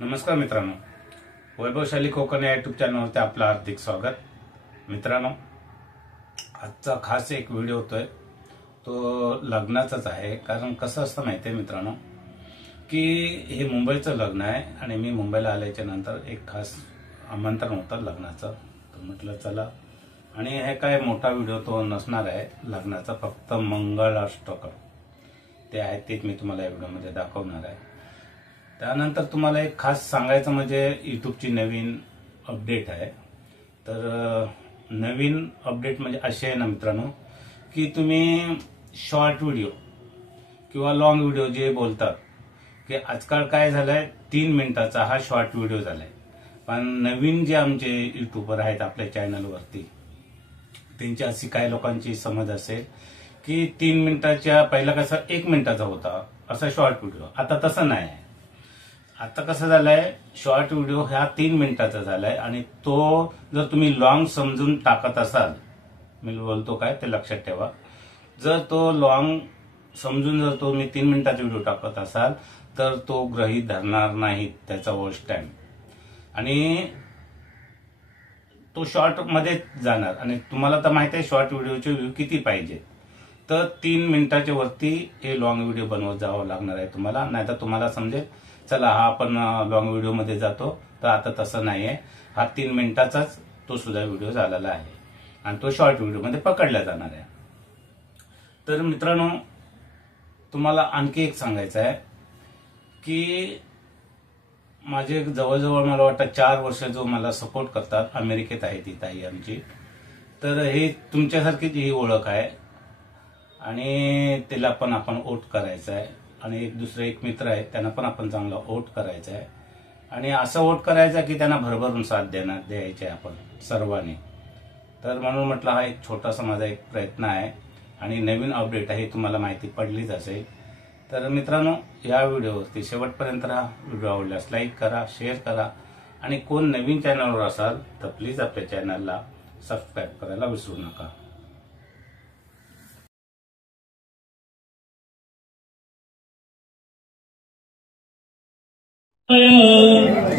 नमस्कार मित्रांनो, वैभवशाली कोकण या यूट्यूब चॅनलवरती आपलं हार्दिक स्वागत। मित्रांनो, आजचा खास एक व्हिडिओ होतोय तो लग्नाचाच आहे। कारण कसं असतं माहितीये मित्रांनो की हे मुंबईचं लग्न आहे आणि मी मुंबईला आल्याच्या नंतर एक खास आमंत्रण होतं लग्नाचं, तर म्हटलं चला। आणि हे काय मोठा व्हिडिओ तो नसणार आहे लग्नाचा, फक्त मंगलाष्टक ते आहे तेच मी तुम्हाला या व्हिडिओमध्ये दाखवणार आहे। त्यानंतर तुम्हाला एक खास सांगायचं म्हणजे यूट्यूबची नवीन अपडेट आहे। तर नवीन अपडेट म्हणजे असे आहे ना मित्रांनो की तुम्ही शॉर्ट व्हिडिओ किंवा लॉंग व्हिडिओ जे बोलतात की आजकाल काय झालंय 3 मिनिटाचा हा शॉर्ट व्हिडिओ झालाय। पण नवीन जे आमचे यूट्यूबर आहेत आपल्या चॅनलवरती त्यांची अशी काही लोकांची समज असेल की 3 मिनिटाच्या पहिला कसा 1 मिनिटाचा होता असा शॉर्ट व्हिडिओ, आता तसं नाही आहे। आता कसं झालंय शॉर्ट व्हिडिओ हा 3 मिनिटाचा झालाय आणि तो जर तुम्ही लॉंग समजून टाकत असाल, मी बोलतो काय ते लक्षात ठेवा, जर तो लॉंग समजून जर तो मी 3 मिनिटाचा व्हिडिओ टाकत असाल तर तो गृहीत धरणार नाही त्याचा वॉच टाइम आणि तो शॉर्ट मध्ये जाणार। आणि तुम्हाला तर माहिती आहे शॉर्ट व्हिडिओचे व्ह्यू किती पाहिजे, तर 3 मिनिटाच्या वरती हे लॉंग व्हिडिओ बनवत जावं लागणार आहे तुम्हाला, नाहीतर तुम्हाला समजेल चला हा आपण लॉंग व्हिडिओ मध्ये जातो, तर आता तसं नाहीये। हा 3 मिनिटाचाच तो सुद्धा व्हिडिओ झालेला आहे आणि तो शॉर्ट व्हिडिओ मध्ये पकडला जाणार आहे। तर मित्रांनो, तुम्हाला आणखी एक सांगायचं आहे की माझे जवळजवळ मला वाटतं 4 वर्ष जो मला सपोर्ट करतात, अमेरिकेत आहे ती ताई आमची, तर हे तुमच्यासारखीच ही ओळख आहे आणि तिला पण आपण वोट करायचं आहे। आणि एक मित्र आहे त्यांना पण आपण चांगला वोट करायचा आहे आणि असं वोट करायचं की त्यांना भरभरून साथ द्यायचे आपण सर्वांनी। तर म्हणून म्हटलं हा एक छोटासा माझा एक प्रयत्न आहे आणि नवीन अपडेट आहे, तुम्हाला माहिती पडलीच असेल। तर मित्रांनो, या व्हिडिओवरती शेवटपर्यंत राहा। व्हिडिओ आवडल्यास लाईक करा, शेअर करा आणि कोण नवीन चॅनलवर असाल तर प्लीज आपल्या चॅनलला सबस्क्राईब करायला विसरू नका।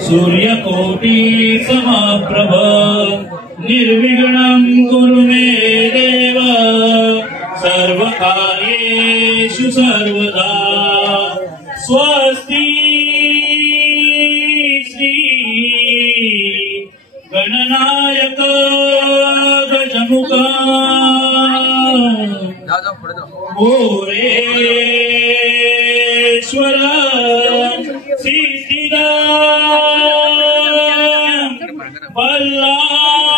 सूर्यकोटि समप्रभ निर्विघ्नं कुरु मे देव सर्वकार्येषु सर्वदा स्वस्ति श्री गणनायक गजमुख मोरेश्वर पल्लाळो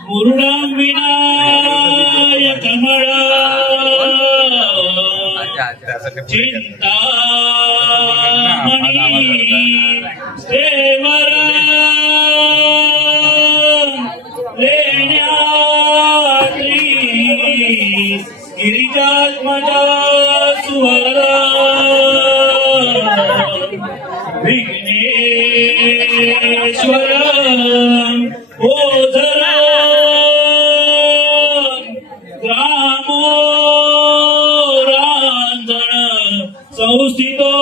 मुरुडं विनायकमळा चिंतामणी देवर लेण्याद्री गिरिजात्मजा सुवरा विघ्नेश्वर ओझर ग्रामो रांजण संस्थितो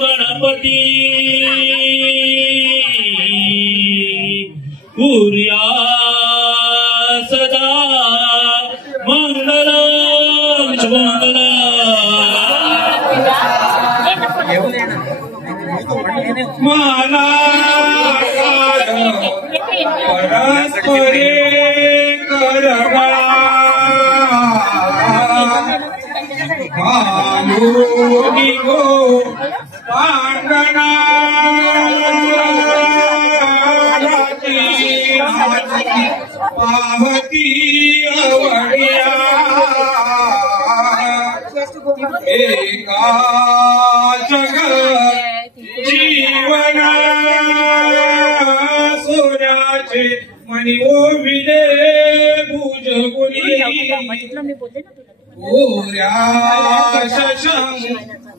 गणपती कुर्या सदा मंगल मंगल। माला परस्परे करगा भानुनी गो पांडना पाहती अवडिया एका जगत जीवन सोन्याचे मणी ओविले भुजगुनी ओऱ्या शशंकानना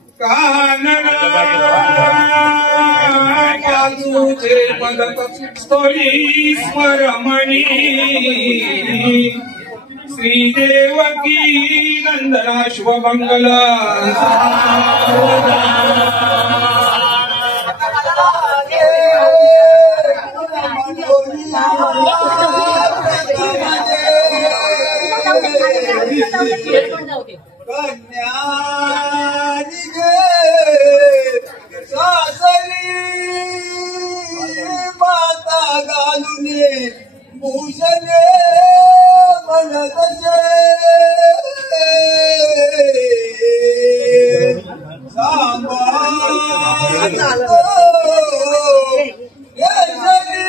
काजूचे पदक स्थळी स्मरमणी श्रीदेवकी नंदना शुभमंगल। भूषणे मनतसे सांभाळतो यशनी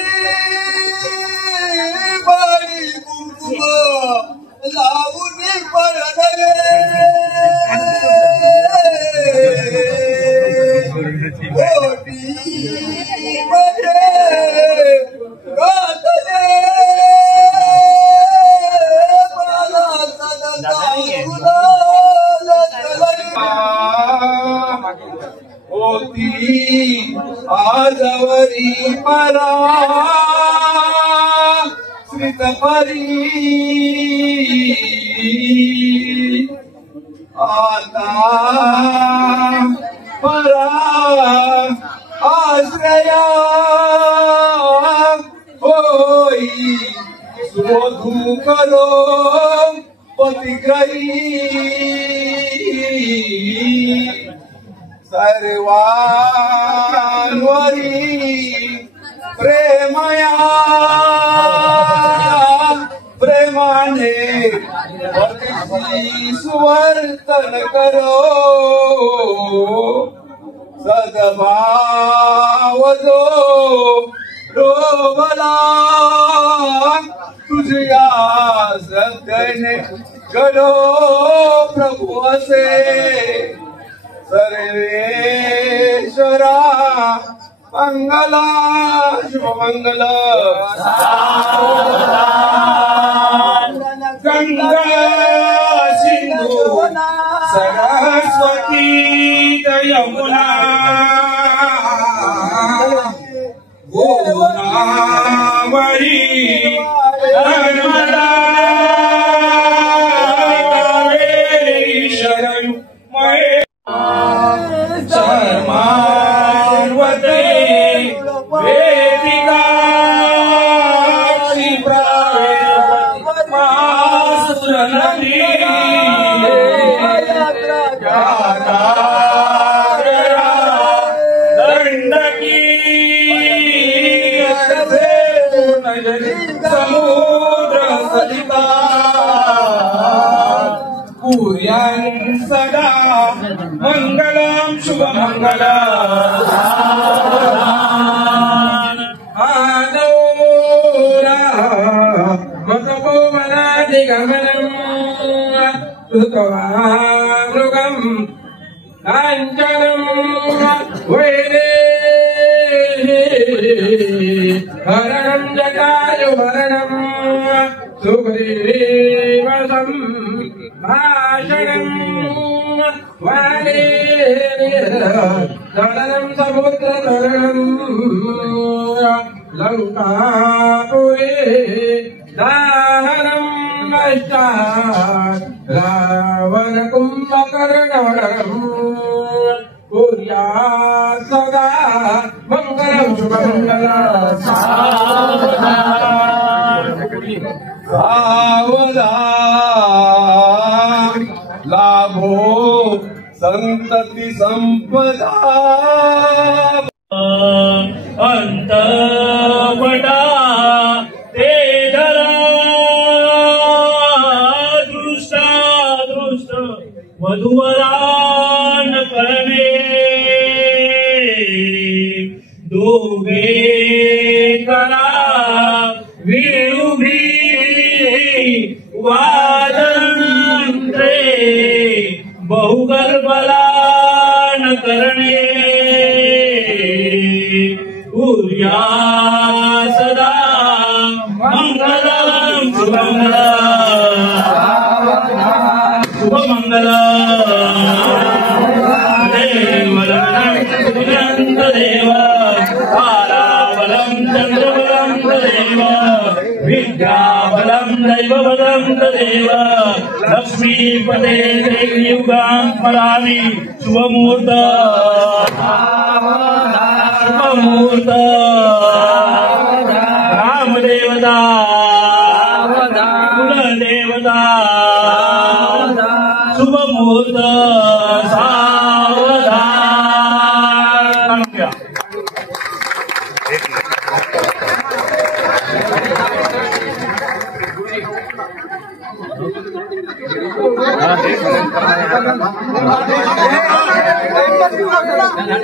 बाळी कुंकुम लावून पडले कोटी मध्ये गातले मला सदा होती आजवरी परा श्रितपरी आता परा आश्रया होई शोधू करो पतिग्रही सर्वांवरी प्रेमया प्रेमाने पतीशी सुवर्तन करो सद्भाव जो डोबला तुझ्या सत्याने घडो प्रभू असे सर्वेश्वरा मंगला शुभमंगल गंगा सिंधू सरस्वती यमुना गोदावरी नर्मदा कावेरी शरणु शर्मावते वेदिका नदी दंडकी समुद्र सलिता कुर्यां सदा मंगलम शुभमंगलम आनोरा मतपोवनादिगमनम् सुतवामृगम् काञ्चनम् वैदेहरणम् जटायुमरणम् सुग्रीवसम् भाषणम् वाणेर्दलनम् समुद्रतरणम् लङ्कापुरे दाहनम् रावण कुम्भकर्णवरम् कुर्यात् सदा मङ्गलम् शुभमङ्गलम् सावधान लाभो संतति संपदा अंतवटा ते धरा दृष्ट वधुवरान करणे दोघे करा विरुभी वादंत्रे बहुगर्भलान करणे कुर्या सदा मंगलम शुभमंगलम देव ताराबलम चंद्रबलम देव विद्याबलम दैवबलम देव लक्ष्मीपते युगां स्मरामि शुभमुहूर्त रामदेवता कुलदेवता शुभमुहूर्त सावधान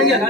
जरा